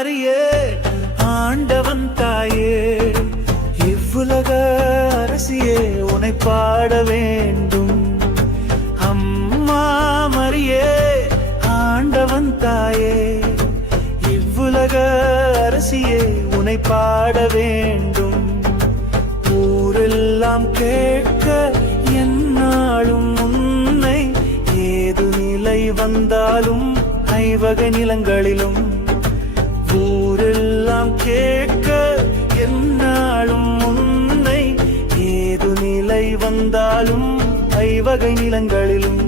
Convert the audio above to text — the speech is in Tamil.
மரியே ஆண்டவன் தாயே இவ்வுலக அரசியே உனை பாட வேண்டும். அம்மா மரியே ஆண்டவன் தாயே இவ்வுலக அரசியே உனை பாட வேண்டும். ஊரெல்லாம் கேட்க என்னாலும் உன்னை ஏது நிலை வந்தாலும் ஐவகை நிலங்களிலும். ஊரெல்லாம் கேட்க என்னாலும் உன்னை ஏது நிலை வந்தாலும் ஐவகை நிலங்களிலும்.